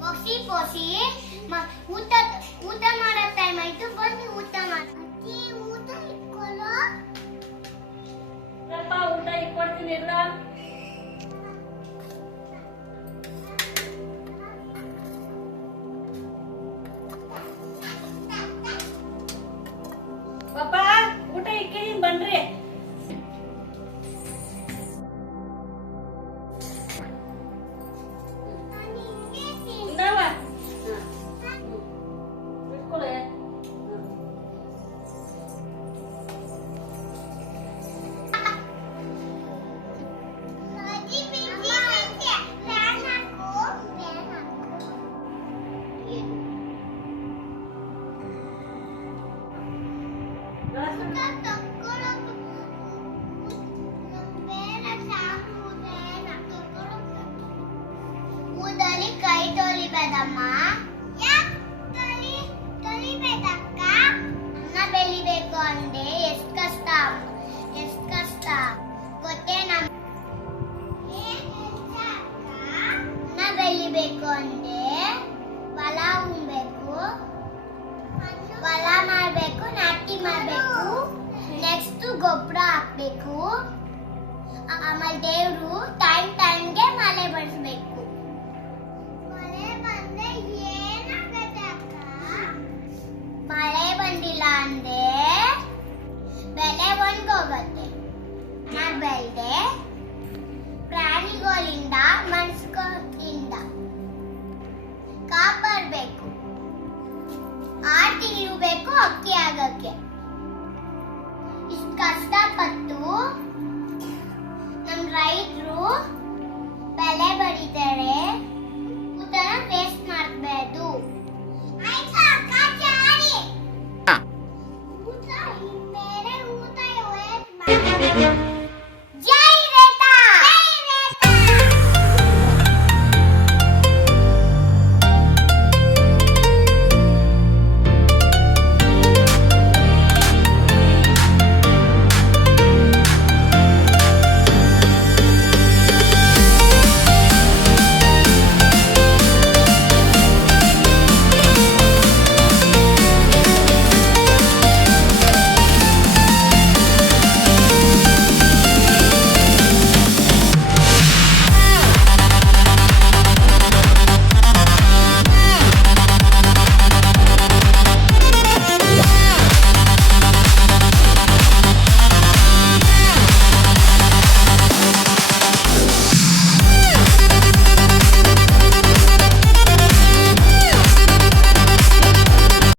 ಪೋಸಿ ಪೋಸಿ ಊಟ ಊಟ ಮಾಡೋ ಟೈಮ್ ಆಯ್ತು, ಬಂದು ಊಟ ಮಾಡಿ. ಊಟ ಇಟ್ಕೊಳ್ಳೋ. ಊಟ ಇಟ್ಕೊಡ್ತೀನಿ ಇಲ್ಲ. ಪಾಪ ಊಟ ಇಕ್ಕಿದೀನಿ ಬನ್ರಿ. ಊದಲ್ಲಿ ಕೈ ತೊಳಿಬೇಡಮ್ಮ. ತೊಳಿಬೇಕಕ್ಕ. ಅನ್ನ ಬೆಳಿಬೇಕು ಅಂದ್ರೆ ಎಷ್ಟು ಕಷ್ಟ ಗೊತ್ತೇನಮ್ಮ? ಅನ್ನ ಬೆಳಿಬೇಕು ಅಂದ್ರೆ ಹೊಲ ಉಣ್ಬೇಕು, ಹೊಲ ಮಾಡ್ಬೇಕು, ನಾಟಿ ಮಾಡ್ಬೇಕು, ನೆಕ್ಸ್ಟ್ ಗೊಬ್ಬರ ಹಾಕ್ಬೇಕು, ಆಮೇಲೆ ದೇವ್ರು ಟೈಮ್ಗೆ ಮಳೆ ಬರ್ಸ್ಬೇಕು. ಮಳೆ ಬಂದ್ರೆ ಏನಾಗತ್ತೆ ಅಕ್ಕ? ಮಳೆ ಬಂದಿಲ್ಲ ಅಂದ್ರೆ ಬೆಳೆ ಒಣಗೋಗತ್ತೆ. ಬೆಳೆದೆ ಪ್ರಾಣಿಗಳಿಂದ ಮನುಷ್ಯರಿಂದ ಕಾಪಾಡಬೇಕು. ಆಟಿ ಇರಬೇಕು ಅಕ್ಕಿ ಆಗಕ್ಕೆ. ಇಷ್ಟು ಕಷ್ಟಪಟ್ಟು ನಮ್ ರೈತರು ಬೆಳೆ ಬೆಳಿತಾರೆ, ಊಟನ ವೇಸ್ಟ್ ಮಾಡಬಾರ್ದು. ಊಟ ಬೇರೆ ಊಟ ವೇಸ್ಟ್